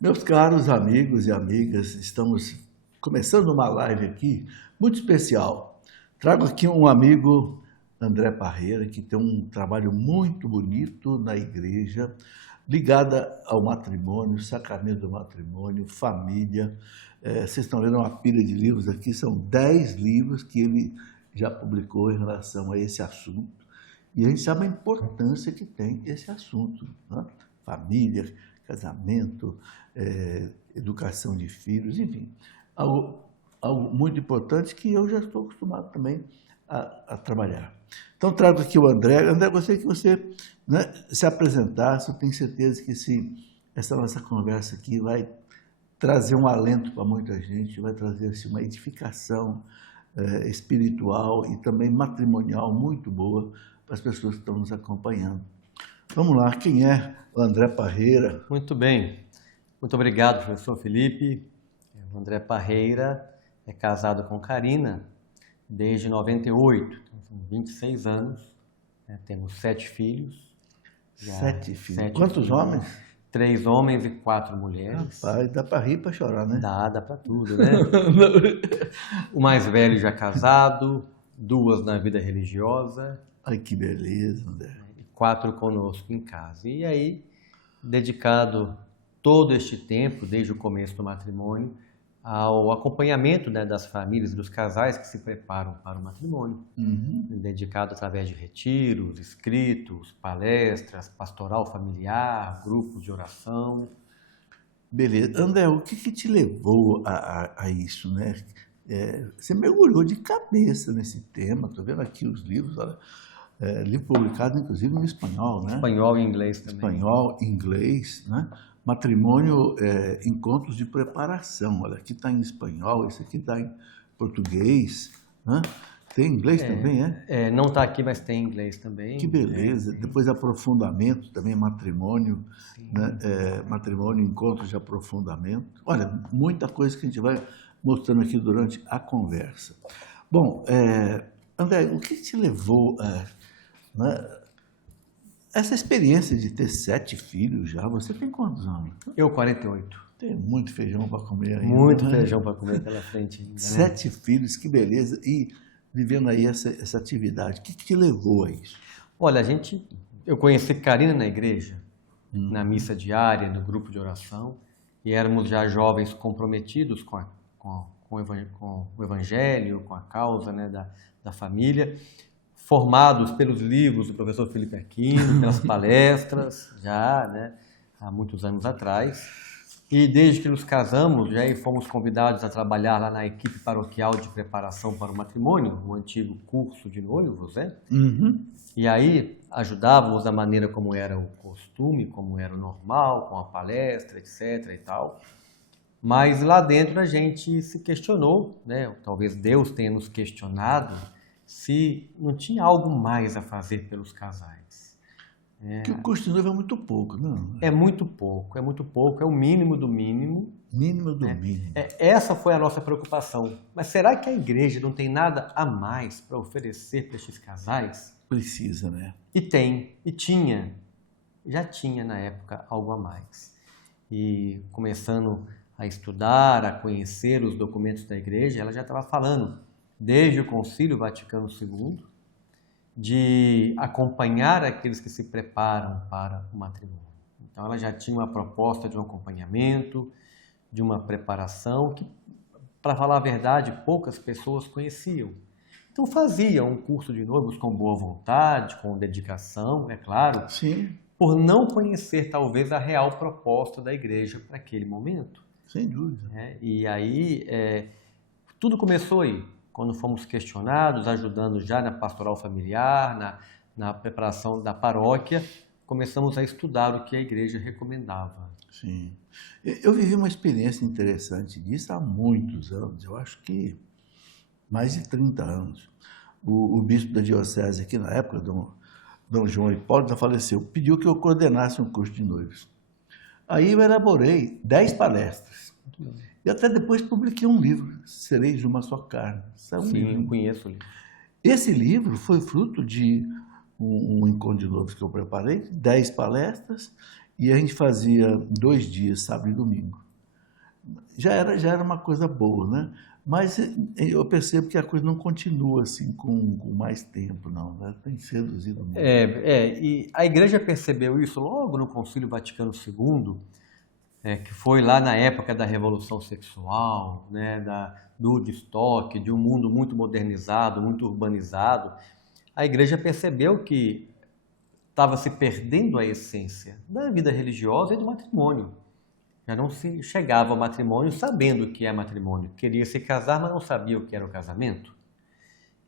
Meus caros amigos e amigas, estamos começando uma live aqui muito especial. Trago aqui um amigo, André Parreira, que tem um trabalho muito bonito na igreja, ligada ao matrimônio, sacramento do matrimônio, família. Vocês estão vendo uma pilha de livros aqui, são 10 livros que ele já publicou em relação a esse assunto. E a gente sabe a importância que tem esse assunto, né? Família, casamento, educação de filhos, enfim, algo muito importante que eu já estou acostumado também a trabalhar. Então, trago aqui o André. André, gostaria que você, né, se apresentasse. Eu tenho certeza que essa nossa conversa aqui vai trazer um alento para muita gente, vai trazer assim, uma edificação espiritual e também matrimonial muito boa para as pessoas que estão nos acompanhando. Vamos lá, quem é o André Parreira? Muito bem, muito obrigado, professor Felipe. O André Parreira é casado com Karina desde 98, então são 26 anos, né? Temos 7 filhos. 7 filhos. Quantos homens? 3 homens e 4 mulheres. Rapaz, dá para rir e para chorar, né? Dá para tudo, né? O mais velho já casado, 2 na vida religiosa. Ai, que beleza, André. 4 conosco em casa. E aí, dedicado todo este tempo, desde o começo do matrimônio, ao acompanhamento, né, das famílias, dos casais que se preparam para o matrimônio. Dedicado através de retiros, escritos, palestras, pastoral familiar, grupos de oração. Beleza. André, o que te levou a isso, né? Você mergulhou de cabeça nesse tema. Estou vendo aqui os livros, olha. Livro publicado, inclusive, em espanhol, né? Espanhol e inglês também. Espanhol, inglês, né? Matrimônio, encontros de preparação. Olha, aqui está em espanhol, esse aqui está em português, né? Tem inglês também, é? Não está aqui, mas tem inglês também. Que beleza. Depois aprofundamento também, matrimônio, né? Matrimônio, encontros de aprofundamento. Olha, muita coisa que a gente vai mostrando aqui durante a conversa. Bom, André, o que te levou essa experiência de ter 7 filhos já? Você tem quantos anos? Eu, 48. Tem muito feijão para comer ainda. Muito feijão para comer pela frente ainda. 7 filhos, que beleza. E vivendo aí essa atividade, o que te levou a isso? Olha, eu conheci Karina na igreja, na missa diária, no grupo de oração, e éramos já jovens comprometidos com o evangelho, com a causa, né, da família, formados pelos livros do professor Felipe Aquino, pelas palestras, já, né, há muitos anos atrás. E desde que nos casamos, já fomos convidados a trabalhar lá na equipe paroquial de preparação para o matrimônio, o antigo curso de noivos, né? E aí ajudávamos da maneira como era o costume, como era o normal, com a palestra, etc. e tal. Mas lá dentro a gente se questionou, né? Talvez Deus tenha nos questionado se não tinha algo mais a fazer pelos casais. Que o custo de noivo é muito pouco, não? É muito pouco, é o mínimo do mínimo. Mínimo do mínimo. Essa foi a nossa preocupação. Mas será que a igreja não tem nada a mais para oferecer para estes casais? Precisa, né? Já tinha na época algo a mais. E começando a estudar, a conhecer os documentos da igreja, ela já estava falando, desde o Concílio Vaticano II, de acompanhar aqueles que se preparam para o matrimônio. Então ela já tinha uma proposta de um acompanhamento, de uma preparação que, para falar a verdade, poucas pessoas conheciam. Então fazia um curso de noivos com boa vontade, com dedicação, é claro, Sim. Por não conhecer talvez a real proposta da igreja para aquele momento. Sem dúvida. E aí tudo começou aí. Quando fomos questionados, ajudando já na pastoral familiar, na preparação da paróquia, começamos a estudar o que a igreja recomendava. Sim. Eu vivi uma experiência interessante disso há muitos anos, eu acho que mais de 30 anos. O bispo da diocese aqui na época, Dom João Hipólito, faleceu, pediu que eu coordenasse um curso de noivos. Aí eu elaborei 10 palestras. E até depois publiquei um livro, Sereis de uma Só Carne. Sim, eu conheço o livro. Esse livro foi fruto de um encontro de noivos que eu preparei, 10 palestras, e a gente fazia 2 dias, sábado e domingo. Já era uma coisa boa, né? Mas eu percebo que a coisa não continua assim com mais tempo, não, né? Tem se reduzido muito. E a igreja percebeu isso logo no Concílio Vaticano II, que foi lá na época da Revolução Sexual, né, do Woodstock, de um mundo muito modernizado, muito urbanizado. A igreja percebeu que estava se perdendo a essência da vida religiosa e do matrimônio. Já não se chegava ao matrimônio sabendo o que é matrimônio. Queria se casar, mas não sabia o que era o casamento.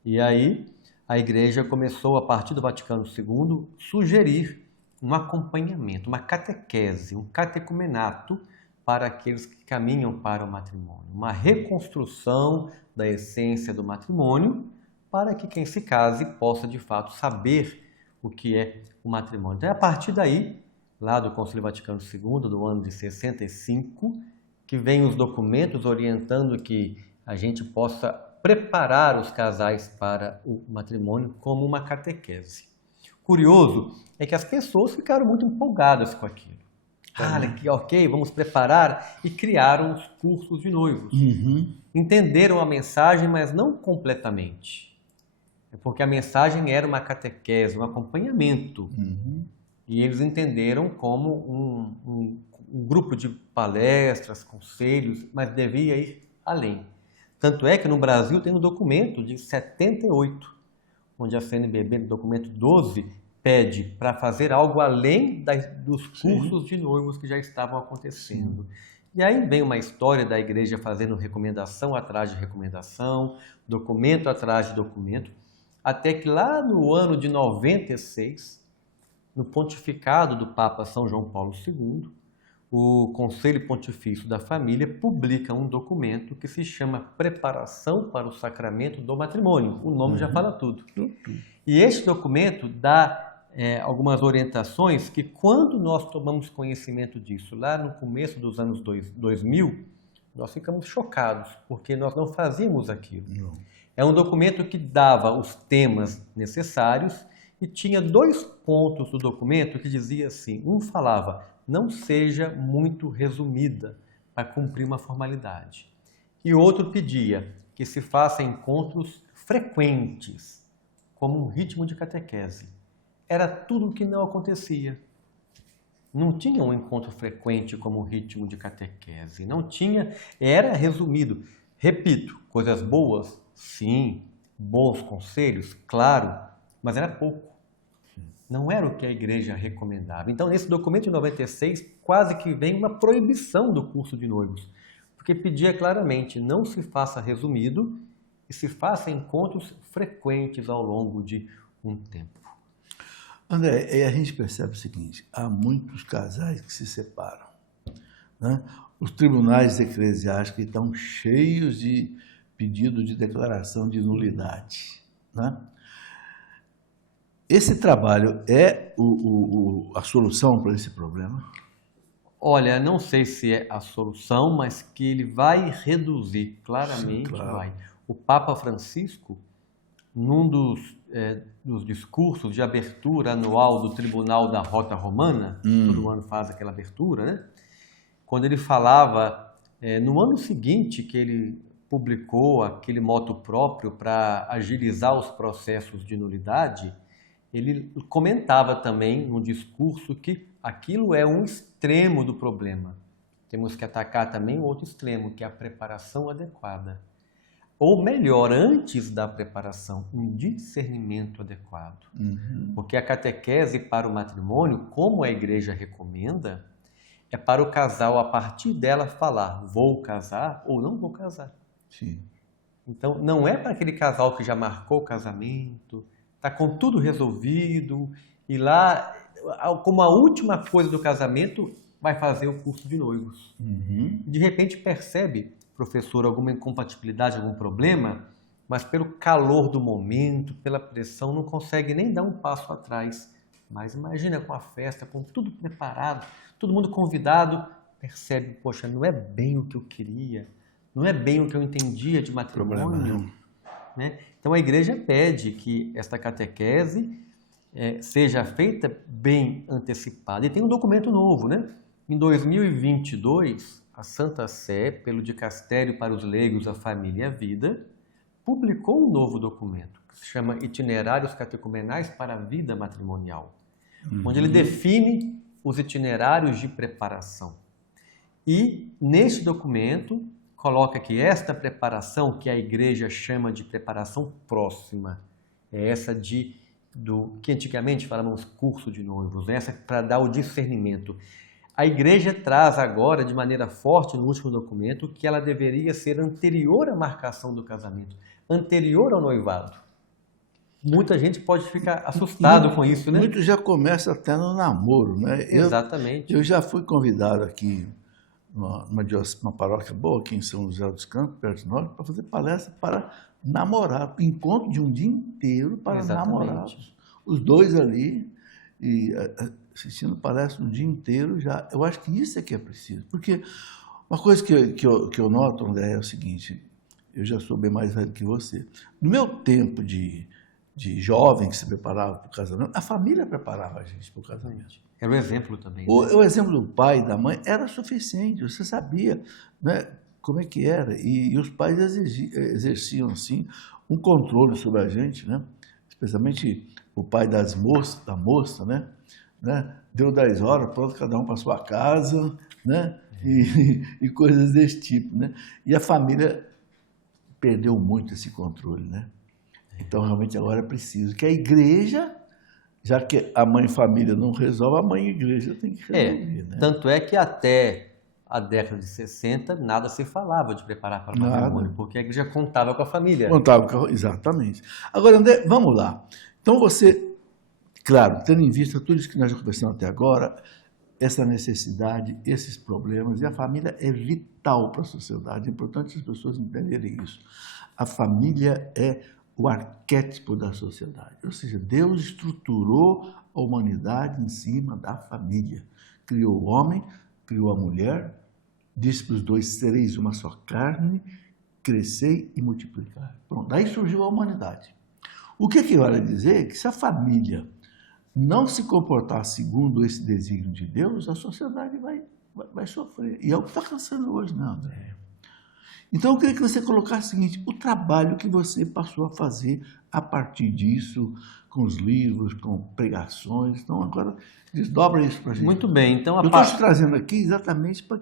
E aí a igreja começou, a partir do Vaticano II, sugerir um acompanhamento, uma catequese, um catecumenato para aqueles que caminham para o matrimônio. Uma reconstrução da essência do matrimônio para que quem se case possa, de fato, saber o que é o matrimônio. Então, é a partir daí, lá do Concílio Vaticano II, do ano de 65, que vem os documentos orientando que a gente possa preparar os casais para o matrimônio como uma catequese. Curioso é que as pessoas ficaram muito empolgadas com aquilo. Ok, vamos preparar, e criaram os cursos de noivos. Entenderam a mensagem, mas não completamente. Porque a mensagem era uma catequese, um acompanhamento. E eles entenderam como um grupo de palestras, conselhos, mas devia ir além. Tanto é que no Brasil tem um documento de 78, onde a CNBB, no documento 12, pede para fazer algo além dos cursos de noivos que já estavam acontecendo. E aí vem uma história da igreja fazendo recomendação atrás de recomendação, documento atrás de documento, até que lá no ano de 96, no pontificado do Papa São João Paulo II, o Conselho Pontifício da Família publica um documento que se chama Preparação para o Sacramento do Matrimônio. O nome já fala tudo. E este documento dá algumas orientações que, quando nós tomamos conhecimento disso, lá no começo dos anos 2000, nós ficamos chocados, porque nós não fazíamos aquilo. É um documento que dava os temas necessários e tinha 2 pontos do documento que dizia assim: um falava, não seja muito resumida para cumprir uma formalidade. E outro pedia que se faça encontros frequentes, como um ritmo de catequese. Era tudo o que não acontecia. Não tinha um encontro frequente como um ritmo de catequese. Não tinha, era resumido. Repito, coisas boas, sim. Bons conselhos, claro, mas era pouco. Não era o que a igreja recomendava. Então, nesse documento de 96, quase que vem uma proibição do curso de noivos, porque pedia claramente, não se faça resumido e se faça encontros frequentes ao longo de um tempo. André, a gente percebe o seguinte: há muitos casais que se separam, né? Os tribunais eclesiásticos estão cheios de pedido de declaração de nulidade, né? Esse trabalho é a solução para esse problema? Olha, não sei se é a solução, mas que ele vai reduzir, claramente. Sim, claro. Vai. O Papa Francisco, num dos discursos de abertura anual do Tribunal da Rota Romana, todo ano faz aquela abertura, né? Quando ele falava, no ano seguinte que ele publicou aquele motu próprio para agilizar os processos de nulidade, ele comentava também no discurso que aquilo é um extremo do problema. Temos que atacar também o outro extremo, que é a preparação adequada. Ou melhor, antes da preparação, um discernimento adequado. Porque a catequese para o matrimônio, como a igreja recomenda, é para o casal, a partir dela, falar: vou casar ou não vou casar. Sim. Então, não é para aquele casal que já marcou o casamento, está com tudo resolvido, e lá, como a última coisa do casamento, vai fazer o curso de noivos. De repente percebe, professor, alguma incompatibilidade, algum problema, mas pelo calor do momento, pela pressão, não consegue nem dar um passo atrás. Mas imagina com a festa, com tudo preparado, todo mundo convidado, percebe, poxa, não é bem o que eu queria, não é bem o que eu entendia de matrimônio. Né? Então a igreja pede que esta catequese seja feita bem antecipada. E tem um documento novo, né? Em 2022, a Santa Sé, pelo Dicastério para os Leigos, a Família e a Vida, publicou um novo documento, que se chama Itinerários Catecumenais para a Vida Matrimonial, onde ele define os itinerários de preparação. E, neste documento, coloca que esta preparação, que a Igreja chama de preparação próxima, é essa do que antigamente falávamos curso de noivos, essa para dar o discernimento. A Igreja traz agora, de maneira forte no último documento, que ela deveria ser anterior à marcação do casamento, anterior ao noivado. Muita gente pode ficar assustado com isso, né? Muito já começa até no namoro, né? Exatamente. Eu já fui convidado aqui numa paróquia boa, aqui em São José dos Campos, perto de nós, para fazer palestra para namorar, encontro de um dia inteiro para namorados. Os dois ali, e assistindo palestra um dia inteiro, já. Eu acho que isso é que é preciso. Porque uma coisa que eu noto, André, é o seguinte, eu já sou bem mais velho que você. No meu tempo de jovem que se preparava para o casamento, a família preparava a gente para o casamento. Era um exemplo também. Né? O exemplo do pai e da mãe era suficiente, você sabia, né, como é que era. E os pais exerciam, assim, um controle sobre a gente, né? Especialmente o pai da moça, né? Deu 10 horas, pronto, cada um para sua casa, né? E coisas desse tipo, né? E a família perdeu muito esse controle, né? Então, realmente, agora é preciso que a igreja, já que a mãe família não resolve, a mãe igreja tem que resolver, né? Tanto é que até a década de 60, nada se falava de preparar para o matrimônio, porque a igreja contava com a família. Exatamente. Agora, André, vamos lá. Então, você, claro, tendo em vista tudo isso que nós já conversamos até agora, essa necessidade, esses problemas, e a família é vital para a sociedade, é importante as pessoas entenderem isso. A família é o arquétipo da sociedade, ou seja, Deus estruturou a humanidade em cima da família. Criou o homem, criou a mulher, disse para os dois, sereis uma só carne, crescei e multiplicai. Pronto, daí surgiu a humanidade. O que vale dizer? Que se a família não se comportar segundo esse desígnio de Deus, a sociedade vai sofrer. E é o que está acontecendo hoje, né, André? Então, eu queria que você colocasse o seguinte, o trabalho que você passou a fazer a partir disso, com os livros, com pregações. Então, agora, desdobra isso para a gente. Muito bem. Então, eu estou te trazendo aqui exatamente para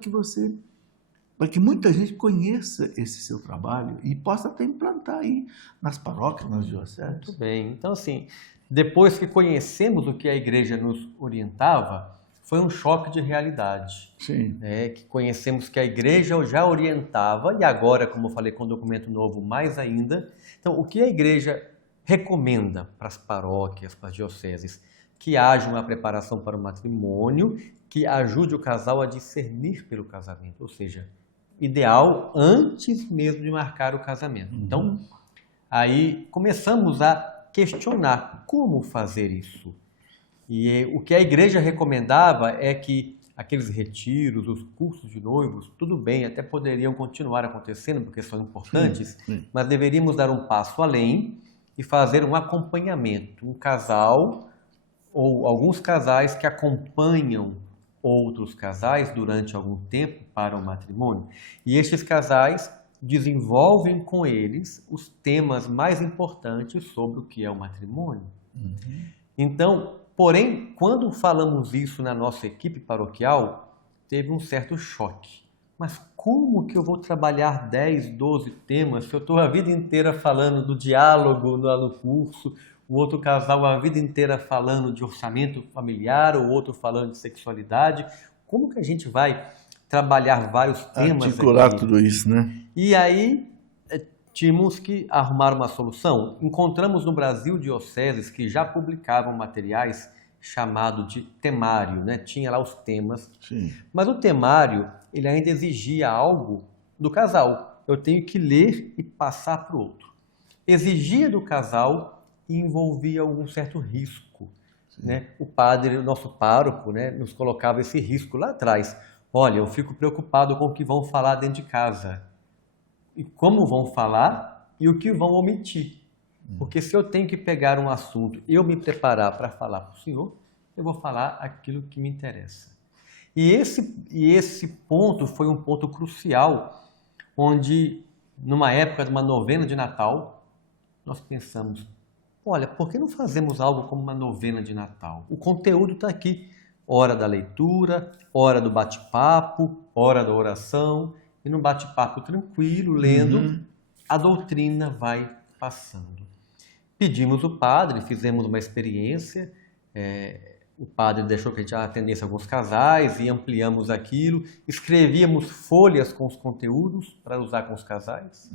que muita gente conheça esse seu trabalho e possa até implantar aí nas paróquias, nas dioceses. Muito bem. Então, assim, depois que conhecemos o que a igreja nos orientava, foi um choque de realidade. Sim. Que conhecemos que a igreja já orientava, e agora, como eu falei com o documento novo, mais ainda. Então, o que a igreja recomenda para as paróquias, para as dioceses? Que haja uma preparação para o matrimônio, que ajude o casal a discernir pelo casamento, ou seja, ideal antes mesmo de marcar o casamento. Então, aí começamos a questionar como fazer isso. E o que a igreja recomendava é que aqueles retiros, os cursos de noivos, tudo bem, até poderiam continuar acontecendo, porque são importantes, sim. Mas deveríamos dar um passo além e fazer um acompanhamento. Um casal ou alguns casais que acompanham outros casais durante algum tempo para o matrimônio. E estes casais desenvolvem com eles os temas mais importantes sobre o que é o matrimônio. Então, porém, quando falamos isso na nossa equipe paroquial, teve um certo choque. Mas como que eu vou trabalhar 10, 12 temas se eu estou a vida inteira falando do diálogo no curso, o outro casal a vida inteira falando de orçamento familiar, o outro falando de sexualidade? Como que a gente vai trabalhar vários temas articular aqui? Tudo isso, né? E aí tínhamos que arrumar uma solução. Encontramos no Brasil dioceses que já publicavam materiais chamado de temário, né? Tinha lá os temas. Sim. Mas o temário, ele ainda exigia algo do casal. Eu tenho que ler e passar para o outro. Exigia do casal e envolvia algum certo risco, né? O padre, o nosso pároco, né, nos colocava esse risco lá atrás. Olha, eu fico preocupado com o que vão falar dentro de casa. E como vão falar e o que vão omitir. Porque se eu tenho que pegar um assunto e eu me preparar para falar para o senhor, eu vou falar aquilo que me interessa. E esse ponto foi um ponto crucial, onde, numa época de uma novena de Natal, nós pensamos, olha, por que não fazemos algo como uma novena de Natal? O conteúdo está aqui. Hora da leitura, hora do bate-papo, hora da oração, e num bate-papo tranquilo, lendo, a doutrina vai passando. Pedimos o padre, fizemos uma experiência, o padre deixou que a gente atendesse alguns casais e ampliamos aquilo, escrevíamos folhas com os conteúdos para usar com os casais,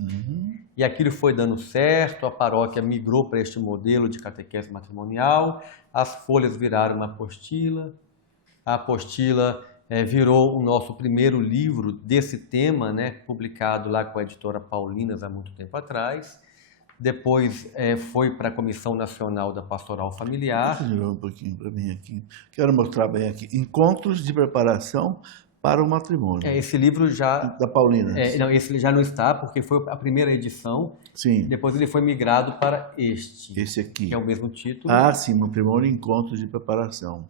e aquilo foi dando certo, a paróquia migrou para este modelo de catequese matrimonial, as folhas viraram uma apostila, a apostila virou o nosso primeiro livro desse tema, né, publicado lá com a editora Paulinas há muito tempo atrás. Depois foi para a Comissão Nacional da Pastoral Familiar. Virou um pouquinho para mim aqui. Quero mostrar bem aqui. Encontros de preparação para o matrimônio. Esse livro já... Da Paulinas. Não, esse já não está, porque foi a primeira edição. Sim. Depois ele foi migrado para Esse aqui. que é o mesmo título. Ah, sim, matrimônio e encontros de preparação.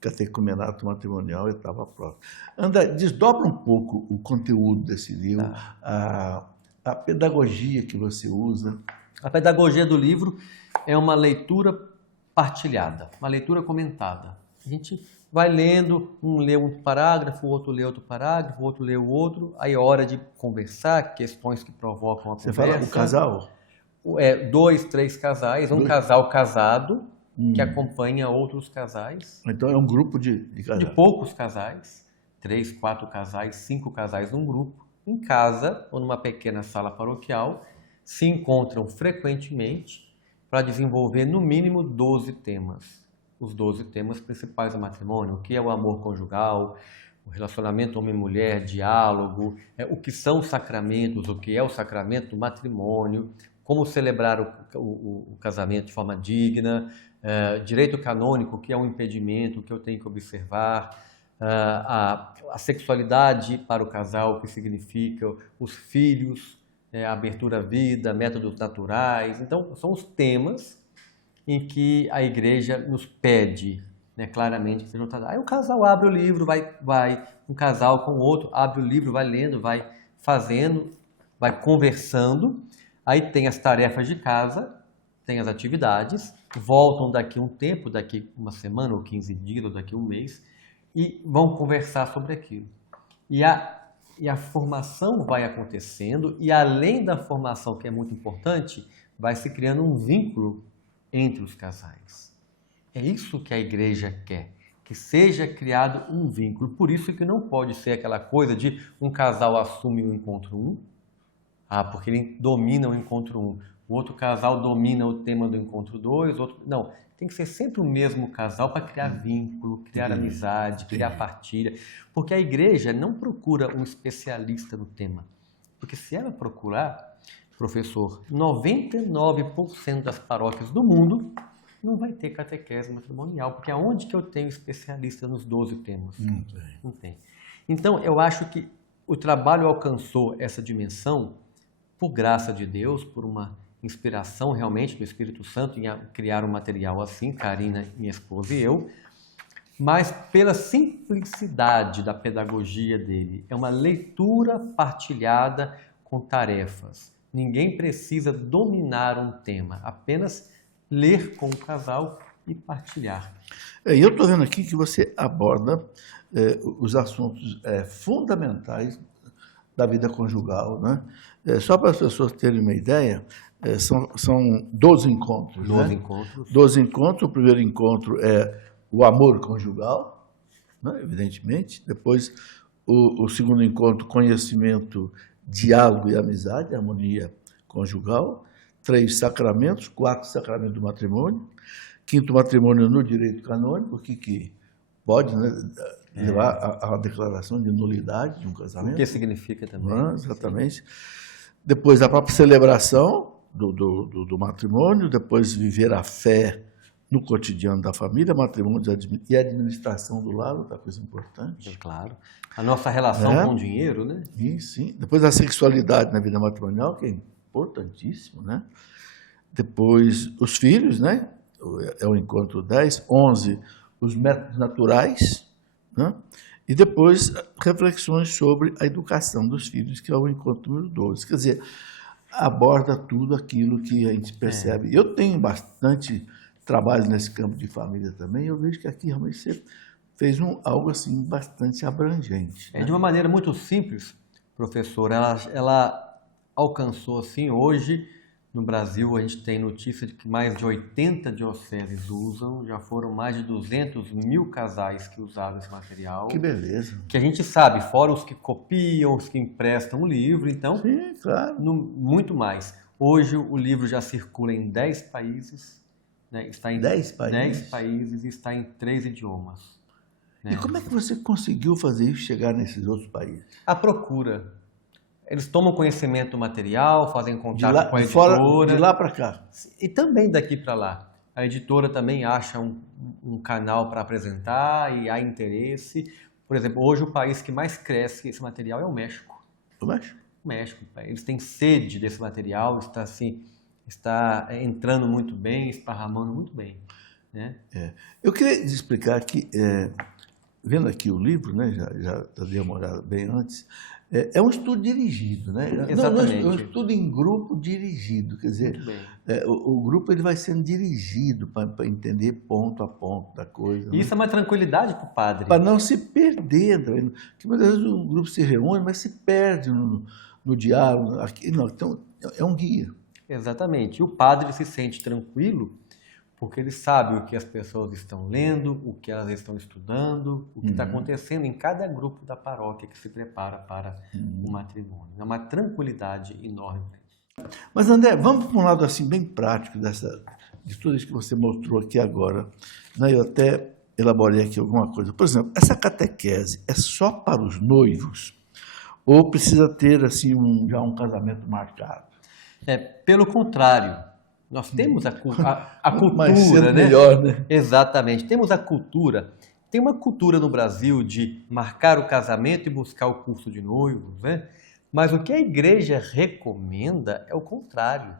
Catecumenato matrimonial, etapa próxima. André, desdobra um pouco o conteúdo desse livro, a pedagogia que você usa. A pedagogia do livro é uma leitura partilhada, uma leitura comentada. A gente vai lendo, um lê um parágrafo, o outro lê outro parágrafo, o outro lê o outro, aí é hora de conversar, questões que provocam a conversa. Você fala o casal? 2, 3 casais, um casal casado, que acompanha outros casais. Então é um grupo de casais. De poucos casais, 3, 4 casais, 5 casais num grupo, em casa ou numa pequena sala paroquial, se encontram frequentemente para desenvolver no mínimo 12 temas. Os 12 temas principais do matrimônio, o que é o amor conjugal, o relacionamento homem-mulher, diálogo, o que são os sacramentos, o que é o sacramento do matrimônio, como celebrar o casamento de forma digna, direito canônico, o que é um impedimento, o que eu tenho que observar, a sexualidade para o casal, o que significa, os filhos, a abertura à vida, métodos naturais. Então, são os temas em que a igreja nos pede, né, claramente que sejam tratados. Aí o casal abre o livro, vai um casal com o outro, abre o livro, vai lendo, vai fazendo, vai conversando. Aí tem as tarefas de casa, tem as atividades, voltam daqui um tempo, daqui uma semana ou 15 dias, ou daqui um mês, e vão conversar sobre aquilo. E a formação vai acontecendo, e além da formação, que é muito importante, vai se criando um vínculo entre os casais. É isso que a igreja quer, que seja criado um vínculo. Por isso que não pode ser aquela coisa de um casal assume o encontro 1, porque ele domina o encontro 1, o outro casal domina o tema do encontro 2, não. Tem que ser sempre o mesmo casal para criar vínculo, criar amizade, criar partilha. Porque a igreja não procura um especialista no tema. Porque se ela procurar, professor, 99% das paróquias do mundo não vai ter catequese matrimonial. Porque aonde que eu tenho especialista nos 12 temas? Não tem. Então, eu acho que o trabalho alcançou essa dimensão por graça de Deus, por uma inspiração realmente do Espírito Santo em criar um material assim, Karina, minha esposa e eu, mas pela simplicidade da pedagogia dele. É uma leitura partilhada com tarefas. Ninguém precisa dominar um tema, apenas ler com o casal e partilhar. Eu estou vendo aqui que você aborda os assuntos fundamentais da vida conjugal, né? Só para as pessoas terem uma ideia, são 12 encontros. 12 né? encontros. 12 encontros. O primeiro encontro é o amor conjugal, né? Evidentemente. Depois, o segundo encontro, conhecimento, diálogo e amizade, harmonia conjugal. 3 sacramentos, 4 sacramentos do matrimônio. 5º matrimônio no direito canônico, que pode, né, levar à declaração de nulidade de um casamento. O que significa também. Exatamente. Sim. Depois a própria celebração do matrimônio, depois viver a fé no cotidiano da família, matrimônio e administração do lar, outra coisa importante. Claro. A nossa relação com o dinheiro, né? Sim. Depois a sexualidade na vida matrimonial, que é importantíssimo, né? depois os filhos, né? É o encontro 10, 11, os métodos naturais, né? E depois reflexões sobre a educação dos filhos, que é o encontro número 12. Quer dizer, aborda tudo aquilo que a gente percebe. Eu tenho bastante trabalho nesse campo de família também, eu vejo que aqui realmente você fez algo assim bastante abrangente. Né? De uma maneira muito simples, professor, ela alcançou assim, hoje no Brasil a gente tem notícia de que mais de 80 dioceses usam, já foram mais de 200 mil casais que usaram esse material. Que beleza. Que a gente sabe, fora os que copiam, os que emprestam o livro, então, sim, claro. Muito mais. Hoje o livro já circula em 10 países, né? Está em 10 países? 10 países e está em 3 idiomas. Né? E como é que você conseguiu fazer isso chegar nesses outros países? A procura. Eles tomam conhecimento do material, fazem contato com a editora. De lá para cá? E também daqui para lá. A editora também acha um canal para apresentar e há interesse. Por exemplo, hoje o país que mais cresce esse material é o México. O México? O México. Eles têm sede desse material, está entrando muito bem, esparramando muito bem. Né? Eu queria explicar que, vendo aqui o livro, né, já dei uma olhada bem antes, é um estudo dirigido, né? Exatamente. É um estudo em grupo dirigido, quer dizer, o grupo ele vai sendo dirigido para entender ponto a ponto da coisa. E isso é uma tranquilidade para o padre. Para não se perder, porque muitas vezes o grupo se reúne, mas se perde no diálogo. Então, é um guia. Exatamente. E o padre se sente tranquilo porque ele sabe o que as pessoas estão lendo, o que elas estão estudando, o que está acontecendo em cada grupo da paróquia que se prepara para o matrimônio. É uma tranquilidade enorme. Mas, André, vamos para um lado assim bem prático de tudo isso que você mostrou aqui agora. Né? Eu até elaborei aqui alguma coisa. Por exemplo, essa catequese é só para os noivos ou precisa ter assim já um casamento marcado? Pelo contrário. Nós temos a cultura, mais cedo, né? Melhor, né? Exatamente. Temos a cultura. Tem uma cultura no Brasil de marcar o casamento e buscar o curso de noivos, né? Mas o que a igreja recomenda é o contrário.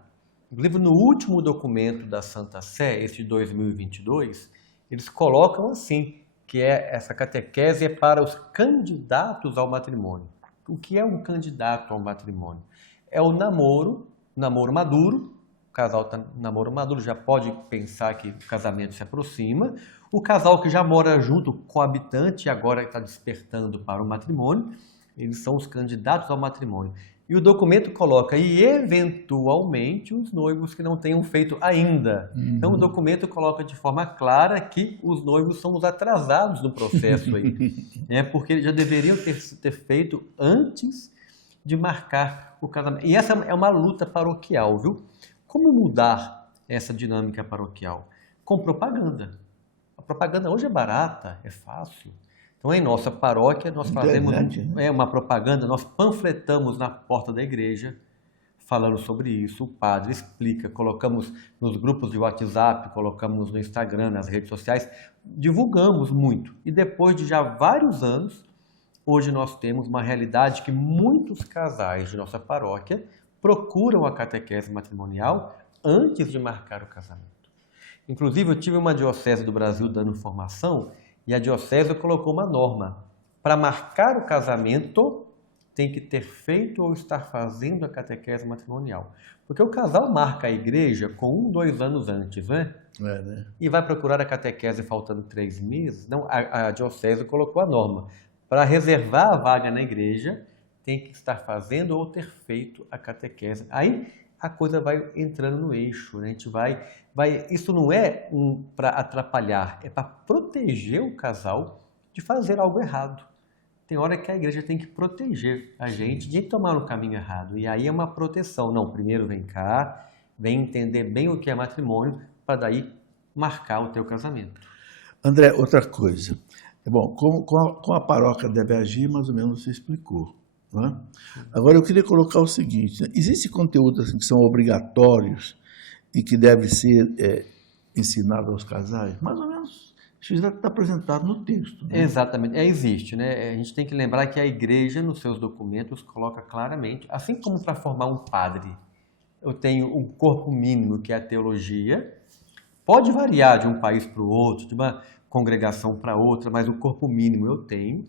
Inclusive, no último documento da Santa Sé, esse de 2022, eles colocam assim, que essa catequese é para os candidatos ao matrimônio. O que é um candidato ao matrimônio? É o namoro maduro. O casal está em namoro maduro, já pode pensar que o casamento se aproxima. O casal que já mora junto, coabitante, agora está despertando para o matrimônio, eles são os candidatos ao matrimônio. E o documento coloca, e eventualmente, os noivos que não tenham feito ainda. Então, o documento coloca de forma clara que os noivos são os atrasados no processo aí. Porque eles já deveriam ter feito antes de marcar o casamento. E essa é uma luta paroquial, viu? Como mudar essa dinâmica paroquial? Com propaganda. A propaganda hoje é barata, é fácil. Então, em nossa paróquia, nós fazemos uma propaganda, nós panfletamos na porta da igreja, falando sobre isso. O padre explica, colocamos nos grupos de WhatsApp, colocamos no Instagram, nas redes sociais, divulgamos muito. E depois de já vários anos, hoje nós temos uma realidade que muitos casais de nossa paróquia procuram a catequese matrimonial antes de marcar o casamento. Inclusive, eu tive uma diocese do Brasil dando formação e a diocese colocou uma norma. Para marcar o casamento, tem que ter feito ou estar fazendo a catequese matrimonial. Porque o casal marca a igreja com 2 anos antes, né? Né? E vai procurar a catequese faltando 3 meses. Não, a diocese colocou a norma. Para reservar a vaga na igreja, tem que estar fazendo ou ter feito a catequese. Aí a coisa vai entrando no eixo, né? A gente vai isso não é para atrapalhar, é para proteger o casal de fazer algo errado. Tem hora que a igreja tem que proteger a gente de tomar um caminho errado. E aí é uma proteção. Não, primeiro vem cá, vem entender bem o que é matrimônio, para daí marcar o teu casamento. André, outra coisa. Bom, com a paróquia deve agir, mais ou menos você explicou. Né? Agora, eu queria colocar o seguinte, né? Existem conteúdos assim, que são obrigatórios e que devem ser ensinados aos casais? Mais ou menos, isso já está apresentado no texto. Né? Exatamente, existe. Né? A gente tem que lembrar que a igreja, nos seus documentos, coloca claramente, assim como para formar um padre, eu tenho um corpo mínimo, que é a teologia. Pode variar de um país para o outro, de uma congregação para outra, mas o corpo mínimo eu tenho.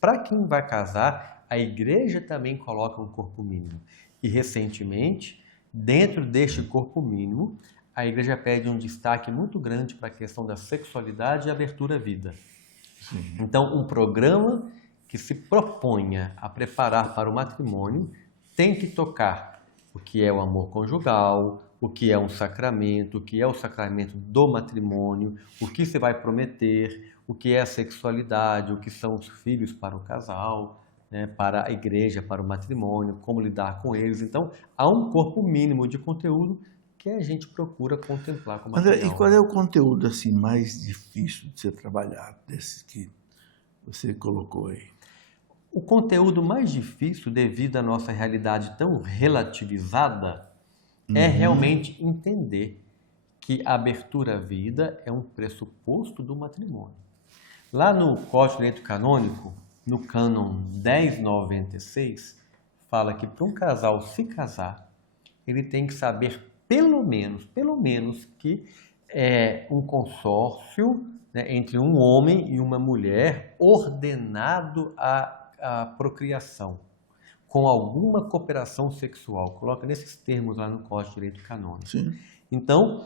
Para quem vai casar, a igreja também coloca um corpo mínimo. E recentemente, dentro deste corpo mínimo, a igreja pede um destaque muito grande para a questão da sexualidade e abertura à vida. Sim. Então, um programa que se proponha a preparar para o matrimônio tem que tocar o que é o amor conjugal, o que é um sacramento, o que é o sacramento do matrimônio, o que se vai prometer, o que é a sexualidade, o que são os filhos para o casal, né, para a igreja, para o matrimônio, como lidar com eles. Então, há um corpo mínimo de conteúdo que a gente procura contemplar com o André, material. e qual é o conteúdo assim mais difícil de ser trabalhado, desses que você colocou aí? O conteúdo mais difícil, devido à nossa realidade tão relativizada, é realmente entender que a abertura à vida é um pressuposto do matrimônio. Lá no Código de Direito Canônico, no cânon 1096, fala que para um casal se casar, ele tem que saber pelo menos que é um consórcio, né, entre um homem e uma mulher ordenado à procriação, com alguma cooperação sexual. Coloca nesses termos lá no Código de Direito Canônico. Sim. Então,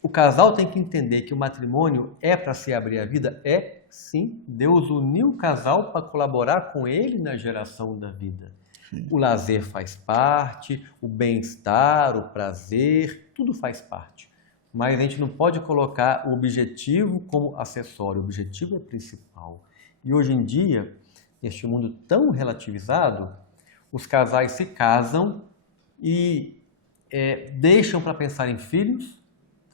o casal tem que entender que o matrimônio é para se abrir a vida? É, sim. Deus uniu o casal para colaborar com ele na geração da vida. Sim. O lazer faz parte, o bem-estar, o prazer, tudo faz parte. Mas a gente não pode colocar o objetivo como acessório, o objetivo é principal. E hoje em dia, neste mundo tão relativizado, os casais se casam e deixam para pensar em filhos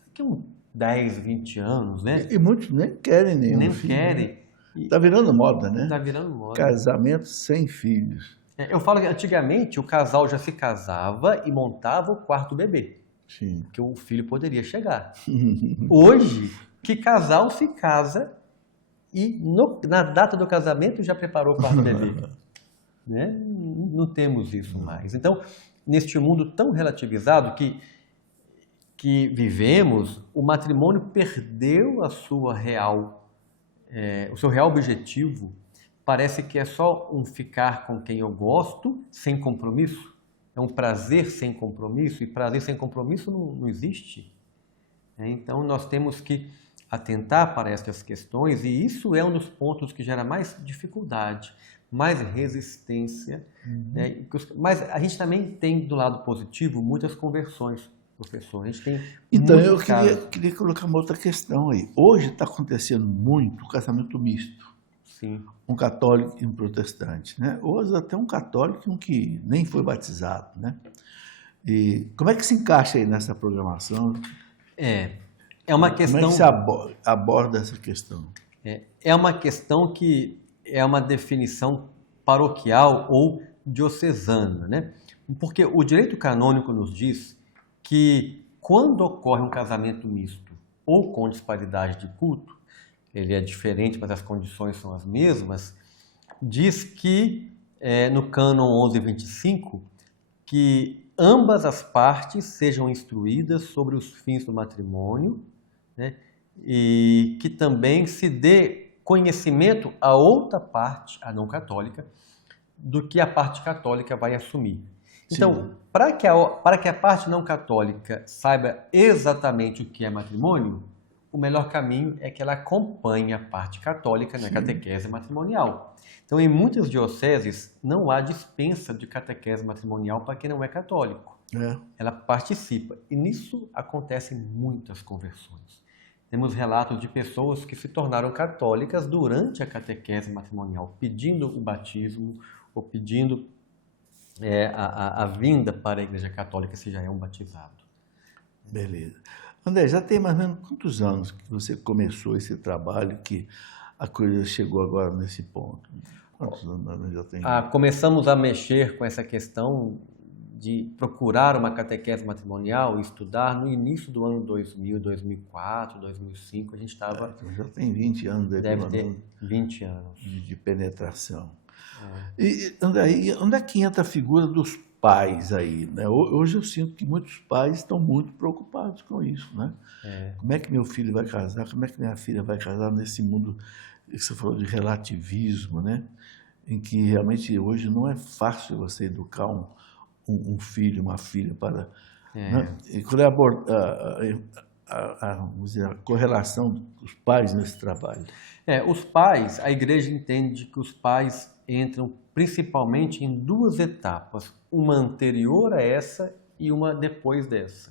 daqui a uns 10, 20 anos, né? E muitos nem querem nenhum Nem filho. querem. Está virando moda, né? Está virando moda. Casamento sem filhos. Eu falo que antigamente o casal já se casava e montava o quarto bebê, Sim. porque o filho poderia chegar. Hoje, que casal se casa e na data do casamento já preparou o quarto bebê? Né? Não temos isso mais. Então, neste mundo tão relativizado que vivemos, o matrimônio perdeu a sua o seu real objetivo. Parece que é só um ficar com quem eu gosto, sem compromisso. É um prazer sem compromisso, e prazer sem compromisso não existe. Então, nós temos que atentar para essas questões, e isso é um dos pontos que gera mais dificuldade, mais resistência. Né? Mas a gente também tem, do lado positivo, muitas conversões, professor. A gente tem Então, eu muitos casos. queria colocar uma outra questão aí. Hoje está acontecendo muito o casamento misto. Sim. Um católico e um protestante, né? Hoje até um católico e um que nem foi batizado, né? E como é que se encaixa aí nessa programação? É uma Como é questão. que se aborda essa questão? É uma questão que é uma definição paroquial ou diocesana, né? Porque o direito canônico nos diz que quando ocorre um casamento misto ou com disparidade de culto, ele é diferente, mas as condições são as mesmas, diz que, no cânon 1125, que ambas as partes sejam instruídas sobre os fins do matrimônio, né, e que também se dê conhecimento à outra parte, a não católica, do que a parte católica vai assumir. Então, para que a parte não católica saiba exatamente o que é matrimônio, o melhor caminho é que ela acompanhe a parte católica na catequese matrimonial. Então, em muitas dioceses, não há dispensa de catequese matrimonial para quem não é católico. Ela participa. E nisso acontecem muitas conversões. Temos relatos de pessoas que se tornaram católicas durante a catequese matrimonial, pedindo o batismo ou pedindo a vinda para a Igreja Católica se já é um batizado. Beleza. André, já tem mais ou menos quantos anos que você começou esse trabalho que a coisa chegou agora nesse ponto? Quantos anos já tem? Começamos a mexer com essa questão de procurar uma catequese matrimonial e estudar no início do ano 2000, 2004, 2005. A gente estava... Então já tem 20 anos aí, Deve ter 20 anos. de penetração. E, André, e onde é que entra a figura dos pais aí, né? Hoje eu sinto que muitos pais estão muito preocupados com isso, né? Como é que meu filho vai casar? Como é que minha filha vai casar nesse mundo que você falou de relativismo, né? Em que realmente hoje não é fácil você educar um filho, uma filha para... Né? E qual é vamos dizer, a correlação dos pais nesse trabalho? Os pais, a igreja entende que os pais entram principalmente em duas etapas, uma anterior a essa e uma depois dessa.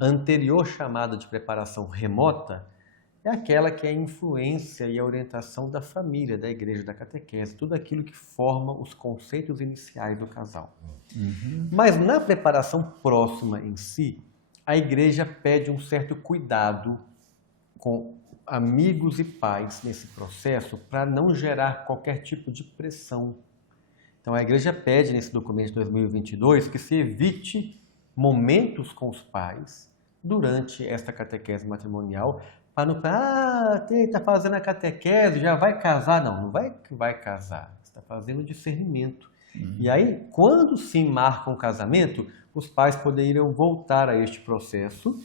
A anterior, chamada de preparação remota, é aquela que é a influência e a orientação da família, da igreja, da catequese, tudo aquilo que forma os conceitos iniciais do casal. Mas na preparação próxima em si, a igreja pede um certo cuidado com amigos e pais nesse processo para não gerar qualquer tipo de pressão. Então a igreja pede nesse documento de 2022 que se evite momentos com os pais durante esta catequese matrimonial para não falar, está fazendo a catequese, já vai casar. Não vai casar, está fazendo discernimento. E aí, quando se marca um casamento, os pais poderiam voltar a este processo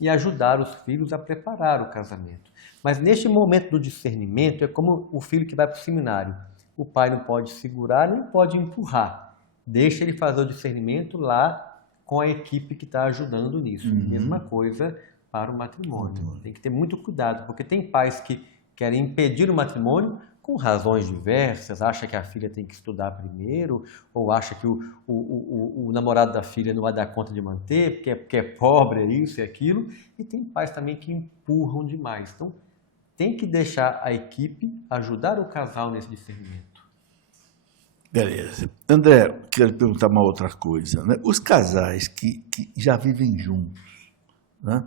e ajudar os filhos a preparar o casamento. Mas neste momento do discernimento, é como o filho que vai para o seminário. O pai não pode segurar, nem pode empurrar. Deixa ele fazer o discernimento lá com a equipe que está ajudando nisso. Mesma coisa para o matrimônio. Tem que ter muito cuidado, porque tem pais que querem impedir o matrimônio com razões diversas, acha que a filha tem que estudar primeiro, ou acha que o namorado da filha não vai dar conta de manter, porque é pobre, é isso e aquilo. E tem pais também que empurram demais. Então, tem que deixar a equipe ajudar o casal nesse discernimento. Beleza. André, quero perguntar uma outra coisa, né? Os casais que já vivem juntos, né?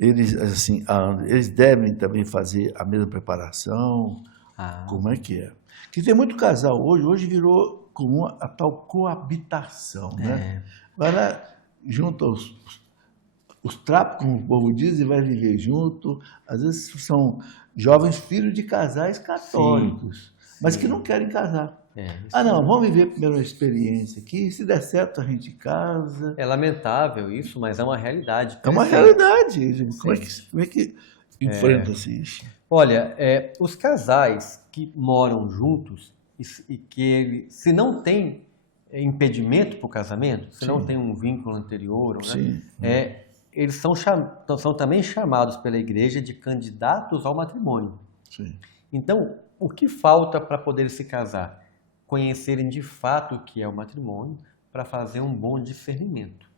Eles, assim, eles devem também fazer a mesma preparação? Como é que é? Que tem muito casal hoje virou comum a tal coabitação, né? Vai lá, junta os trapos, como o povo diz, e vai viver junto. Às vezes são jovens filhos de casais católicos, mas que não querem casar. Não, vamos viver primeiro uma experiência aqui, se der certo a gente casa. É lamentável isso, mas é uma realidade. É uma realidade. Como é que enfrenta-se isso? Olha, os casais que moram juntos e que se não tem impedimento para o casamento, se não tem um vínculo anterior, né, eles são também chamados pela igreja de candidatos ao matrimônio. Então, o que falta para poder se casar? Conhecerem de fato o que é o matrimônio para fazer um bom discernimento.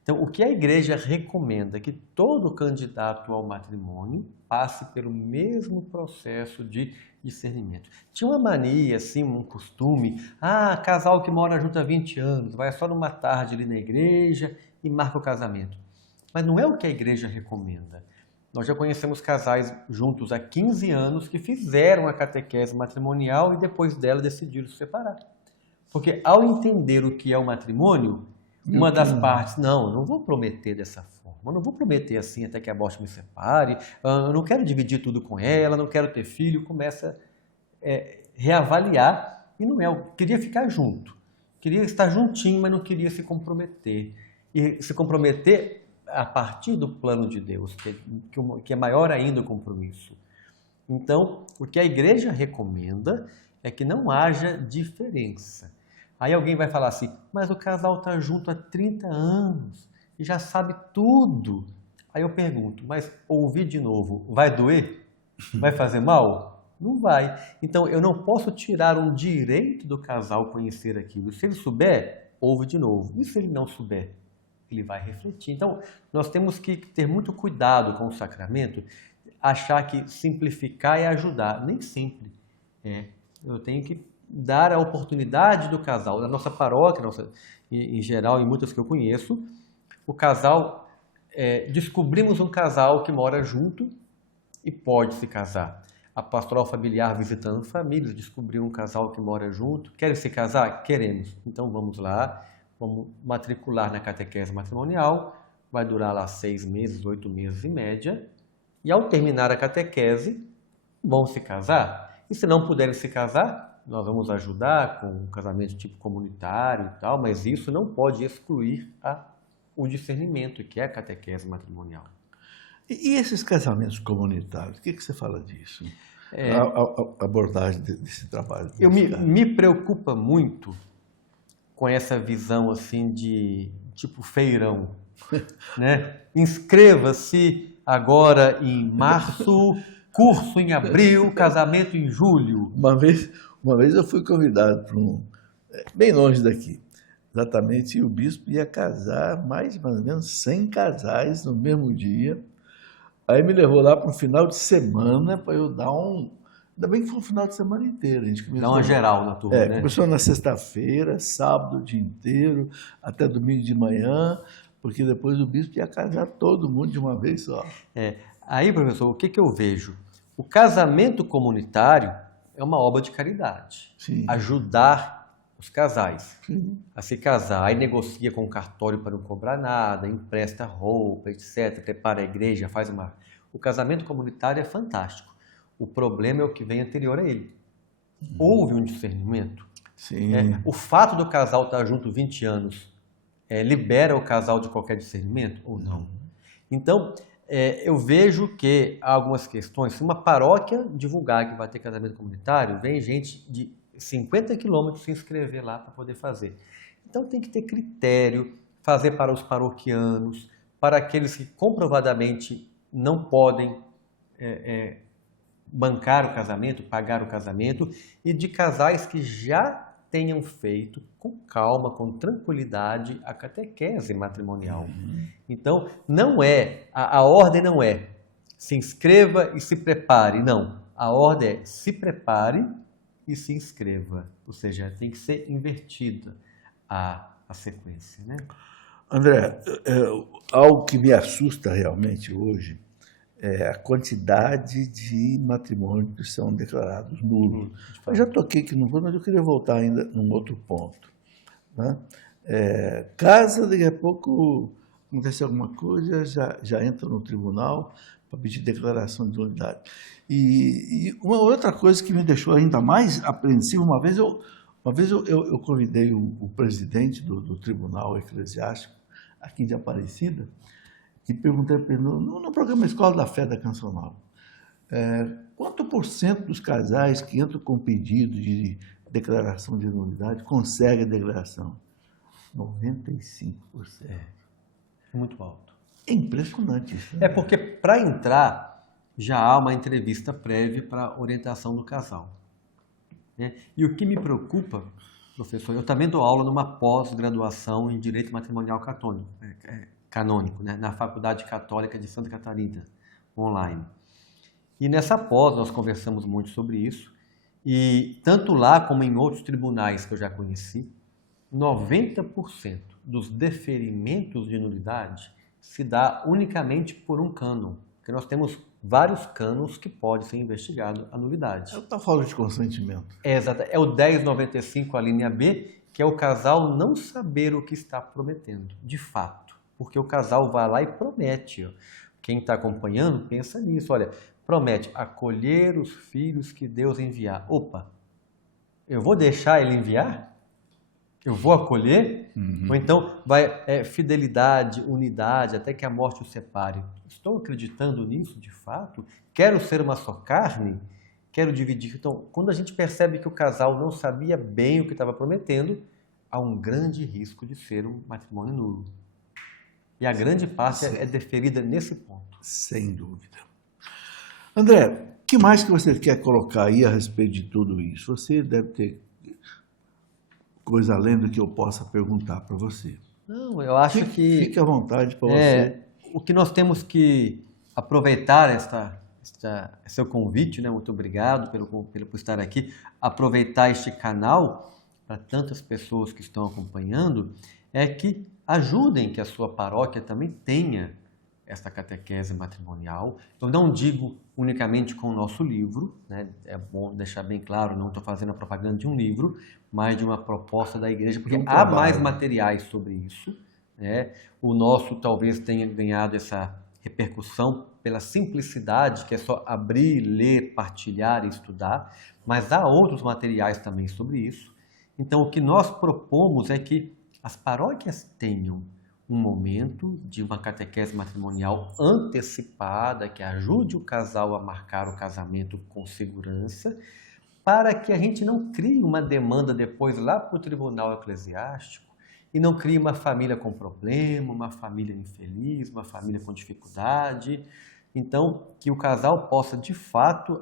Então, o que a igreja recomenda é que todo candidato ao matrimônio passe pelo mesmo processo de discernimento. Tinha uma mania, assim, um costume, casal que mora junto há 20 anos, vai só numa tarde ali na igreja e marca o casamento. Mas não é o que a igreja recomenda. Nós já conhecemos casais juntos há 15 anos que fizeram a catequese matrimonial e depois dela decidiram se separar. Porque ao entender o que é o matrimônio, uma das partes, não vou prometer dessa forma, eu não vou prometer assim até que a morte me separe, eu não quero dividir tudo com ela, não quero ter filho, começa a reavaliar e não queria ficar junto, queria estar juntinho, mas não queria se comprometer. E se comprometer a partir do plano de Deus, que é maior ainda o compromisso. Então, o que a igreja recomenda é que não haja diferença. Aí alguém vai falar assim, mas o casal está junto há 30 anos e já sabe tudo. Aí eu pergunto, mas ouvir de novo vai doer? Vai fazer mal? Não vai. Então eu não posso tirar um direito do casal conhecer aquilo. Se ele souber, ouve de novo. E se ele não souber? Ele vai refletir. Então nós temos que ter muito cuidado com o sacramento, achar que simplificar é ajudar. Nem sempre. Eu tenho que dar a oportunidade do casal. Na nossa paróquia, em geral, em muitas que eu conheço, o casal, descobrimos um casal que mora junto e pode se casar. A pastoral familiar visitando famílias, descobriu um casal que mora junto. Querem se casar? Queremos. Então vamos lá, vamos matricular na catequese matrimonial, vai durar lá 6 meses, 8 meses em média, e ao terminar a catequese, vão se casar. E se não puderem se casar, nós vamos ajudar com um casamento tipo comunitário e tal, mas isso não pode excluir o discernimento, que é a catequese matrimonial. E esses casamentos comunitários, o que você fala disso? A abordagem desse trabalho. Me preocupa muito com essa visão assim de tipo feirão, né? Inscreva-se agora em março, curso em abril, casamento em julho. Uma vez eu fui convidado para bem longe daqui, exatamente, e o bispo ia casar mais ou menos 100 casais no mesmo dia. Aí me levou lá para um final de semana para eu dar Ainda bem que foi um final de semana inteiro. A gente começou, dá uma geral na turma, né? Começou na sexta-feira, sábado o dia inteiro, até domingo de manhã, porque depois o bispo ia casar todo mundo de uma vez só. Aí, professor, o que eu vejo? O casamento comunitário é uma obra de caridade. Sim. Ajudar os casais a se casar. Aí negocia com o cartório para não cobrar nada, empresta roupa, etc., prepara a igreja, faz uma... O casamento comunitário é fantástico. O problema é o que vem anterior a ele. Houve um discernimento. Sim. O fato do casal estar junto 20 anos libera o casal de qualquer discernimento ou não? Então, eu vejo que há algumas questões. Se uma paróquia divulgar que vai ter casamento comunitário, vem gente de 50 quilômetros se inscrever lá para poder fazer. Então tem que ter critério, fazer para os paroquianos, para aqueles que comprovadamente não podem bancar o casamento, pagar o casamento, e de casais que já tenham feito com calma, com tranquilidade, a catequese matrimonial. Então, a ordem não é se inscreva e se prepare, não. A ordem é se prepare e se inscreva, ou seja, tem que ser invertida a sequência, né? André, algo que me assusta realmente hoje é a quantidade de matrimônios que são declarados nulos. Eu já toquei aqui no ponto, mas eu queria voltar ainda num outro ponto. Né? Casa, daqui a pouco acontece alguma coisa, já entra no tribunal para pedir declaração de nulidade. E uma outra coisa que me deixou ainda mais apreensivo, uma vez eu convidei o presidente do Tribunal Eclesiástico, aqui de Aparecida, e perguntei para ele, no programa Escola da Fé da Canção Nova, quanto por cento dos casais que entram com pedido de declaração de nulidade conseguem a declaração? 95%. Muito alto. É impressionante isso. Né? Porque para entrar já há uma entrevista prévia para orientação do casal. Né? E o que me preocupa, professor, eu também dou aula numa pós-graduação em Direito Matrimonial Canônico, né? Na Faculdade Católica de Santa Catarina, online. E nessa pós nós conversamos muito sobre isso, e tanto lá como em outros tribunais que eu já conheci, 90% dos deferimentos de nulidade se dá unicamente por um cânon, porque nós temos vários cânones que podem ser investigados a nulidade. É o falta de consentimento. Exato. É o 1095, a linha B, que é o casal não saber o que está prometendo, de fato. Porque o casal vai lá e promete. Quem está acompanhando pensa nisso. Olha, promete acolher os filhos que Deus enviar. Opa, eu vou deixar ele enviar? Eu vou acolher? Ou então vai fidelidade, unidade, até que a morte os separe. Estou acreditando nisso de fato? Quero ser uma só carne? Quero dividir? Então, quando a gente percebe que o casal não sabia bem o que estava prometendo, há um grande risco de ser um matrimônio nulo. E a grande parte é deferida nesse ponto. Sem dúvida. André, o que mais que você quer colocar aí a respeito de tudo isso? Você deve ter coisa além do que eu possa perguntar para você. Não, eu acho que... Fique à vontade para você. O que nós temos que aproveitar seu convite, né? Muito obrigado por estar aqui. Aproveitar este canal para tantas pessoas que estão acompanhando, é que ajudem que a sua paróquia também tenha esta catequese matrimonial. Eu não digo unicamente com o nosso livro, né? É bom deixar bem claro, não estou fazendo a propaganda de um livro, mas de uma proposta da igreja, porque há mais materiais sobre isso. Né? O nosso talvez tenha ganhado essa repercussão pela simplicidade, que é só abrir, ler, partilhar e estudar, mas há outros materiais também sobre isso. Então, o que nós propomos é que as paróquias tenham um momento de uma catequese matrimonial antecipada, que ajude o casal a marcar o casamento com segurança, para que a gente não crie uma demanda depois lá para o tribunal eclesiástico e não crie uma família com problema, uma família infeliz, uma família com dificuldade. Então, que o casal possa, de fato,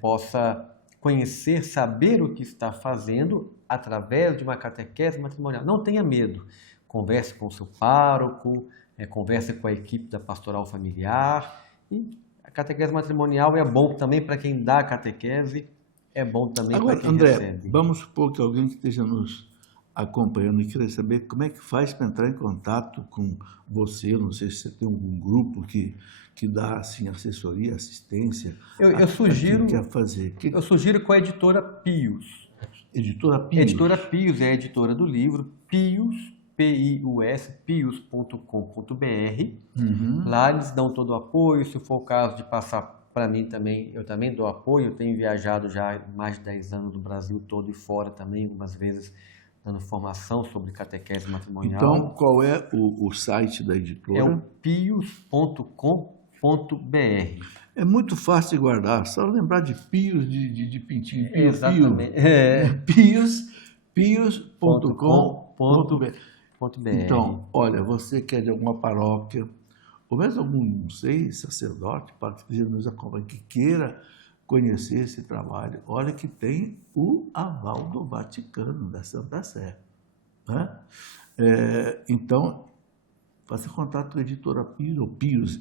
possa conhecer, saber o que está fazendo através de uma catequese matrimonial. Não tenha medo. Converse com o seu pároco, converse com a equipe da pastoral familiar. E a catequese matrimonial é bom também para quem dá a catequese, é bom também para quem André, recebe. vamos supor que alguém que esteja nos acompanhando e queira saber como é que faz para entrar em contato com você. Não sei se você tem algum grupo que dá assim, assessoria, assistência. Eu sugiro, quer fazer. Eu sugiro com a editora Pius. Editora Pius? Editora Pius é a editora do livro Pius, pius.com.br. Lá eles dão todo o apoio. Se for o caso de passar para mim também, eu também dou apoio. Eu tenho viajado já há mais de 10 anos no Brasil todo e fora também, algumas vezes dando formação sobre catequese matrimonial. Então, qual é o site da editora? É o pius.com.br. É muito fácil de guardar, só lembrar de Pius, de Pintinho. Pio, exatamente. Pius.com.br. Então, olha, você que é de alguma paróquia, ou mesmo algum, não sei, sacerdote, padre que nos acompanha, que queira conhecer esse trabalho, olha que tem o aval do Vaticano, da Santa Sé. Né? Então, faça contato com a editora Pius, ou Pius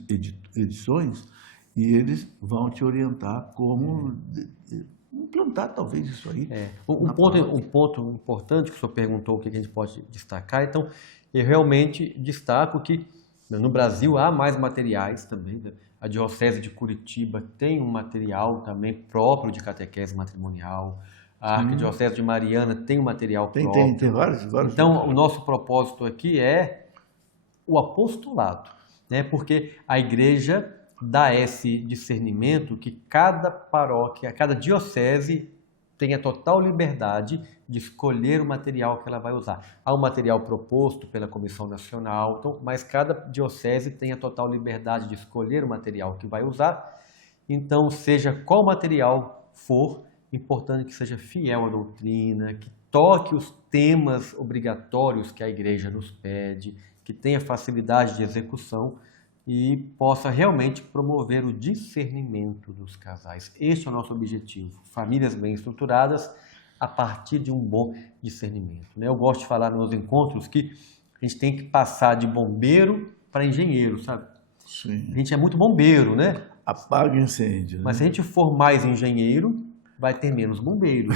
Edições, e eles vão te orientar como implantar talvez isso aí. Um ponto importante que o senhor perguntou, o que a gente pode destacar, então, eu realmente destaco que no Brasil há mais materiais também. A Diocese de Curitiba tem um material também próprio de catequese matrimonial. A Arquidiocese de Mariana tem um material próprio. Tem vários. Então, o nosso propósito aqui é o apostolado, né? Porque a igreja dá esse discernimento que cada paróquia, cada diocese tenha total liberdade de escolher o material que ela vai usar. Há um material proposto pela Comissão Nacional, então, mas cada diocese tem a total liberdade de escolher o material que vai usar. Então, seja qual material for, importante que seja fiel à doutrina, que toque os temas obrigatórios que a igreja nos pede, que tenha facilidade de execução e possa realmente promover o discernimento dos casais. Este é o nosso objetivo, famílias bem estruturadas a partir de um bom discernimento. Eu gosto de falar nos encontros que a gente tem que passar de bombeiro para engenheiro, sabe? Sim. A gente é muito bombeiro, né? Apaga incêndio. Né? Mas se a gente for mais engenheiro, vai ter menos bombeiro.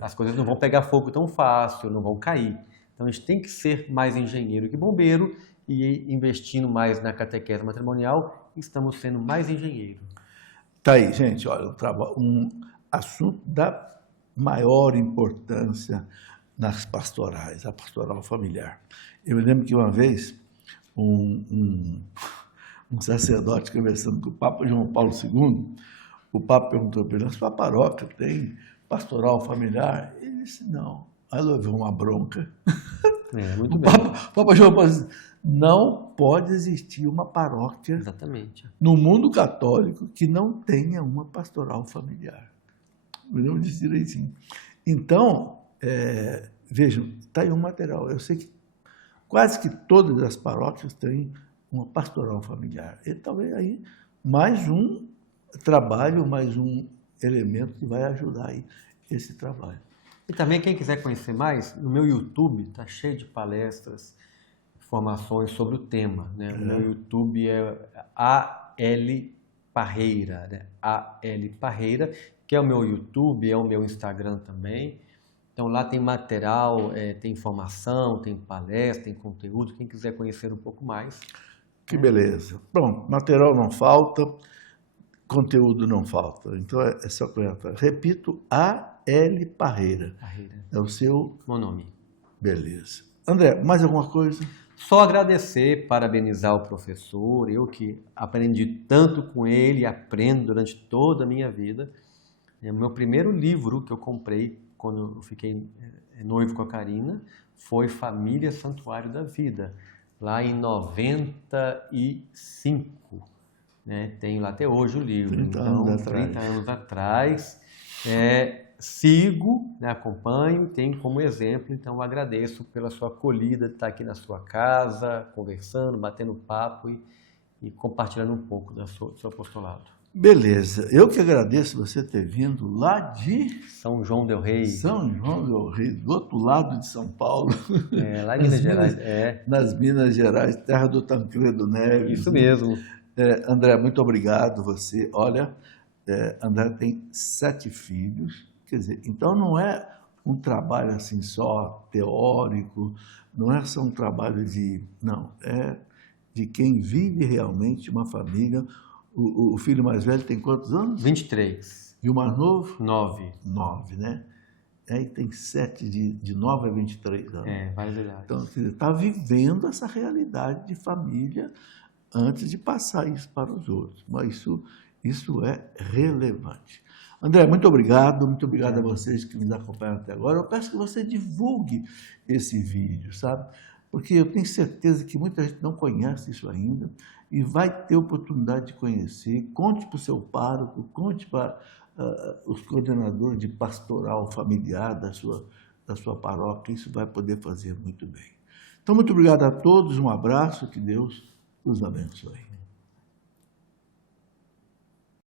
As coisas não vão pegar fogo tão fácil, não vão cair. Então a gente tem que ser mais engenheiro que bombeiro e investindo mais na catequese matrimonial, estamos sendo mais engenheiro. Tá aí, gente, olha, um assunto da maior importância nas pastorais, a pastoral familiar. Eu me lembro que uma vez um sacerdote conversando com o Papa João Paulo II, o Papa perguntou para ele: a sua paróquia tem pastoral familiar? Ele disse: não. Aí levou uma bronca. Muito bem. O Papa João Paulo disse: não pode existir uma paróquia no mundo católico que não tenha uma pastoral familiar. Me lembro disso direitinho. Então, vejam, está aí um material. Eu sei que quase que todas as paróquias têm uma pastoral familiar. E talvez aí mais um trabalho, mais um elemento que vai ajudar aí esse trabalho. E também quem quiser conhecer mais, no meu YouTube está cheio de palestras, informações sobre o tema. Né? O meu YouTube é A.L. Parreira, né? A.L. Parreira, que é o meu YouTube, é o meu Instagram também. Então lá tem material, tem informação, tem palestra, tem conteúdo, quem quiser conhecer um pouco mais. Que beleza. Bom, material não falta, conteúdo não falta. Então é só comentar. Repito, A.L. Parreira. Parreira. É o seu... Meu nome. Beleza. André, mais alguma coisa? Só agradecer, parabenizar o professor, eu que aprendi tanto com ele e aprendo durante toda a minha vida. O meu primeiro livro que eu comprei quando eu fiquei noivo com a Karina foi Família Santuário da Vida, lá em 95. Né? Tenho lá até hoje o livro. 30 então, anos atrás. 30 anos atrás. Sigo, né, acompanho, tenho como exemplo, então agradeço pela sua acolhida de estar aqui na sua casa, conversando, batendo papo e compartilhando um pouco do seu apostolado. Beleza, eu que agradeço você ter vindo lá de São João del Rei. São João del Rei, do outro lado de São Paulo. Lá em Minas Gerais. Nas Minas Gerais, terra do Tancredo Neves. Isso mesmo. André, muito obrigado você. Olha, André tem 7 filhos, quer dizer, então não é um trabalho assim só teórico, não é só um trabalho não, é de quem vive realmente uma família. O filho mais velho tem quantos anos? 23. E o mais novo? 9. 9, né? Aí tem 7, de 9 a 23 anos. Várias idades. Então, você está vivendo essa realidade de família antes de passar isso para os outros. Mas isso é relevante. André, muito obrigado a vocês que nos acompanham até agora. Eu peço que você divulgue esse vídeo, sabe? Porque eu tenho certeza que muita gente não conhece isso ainda e vai ter oportunidade de conhecer. Conte para o seu pároco, conte para os coordenadores de pastoral familiar da sua paróquia. Isso vai poder fazer muito bem. Então, muito obrigado a todos, um abraço, que Deus os abençoe.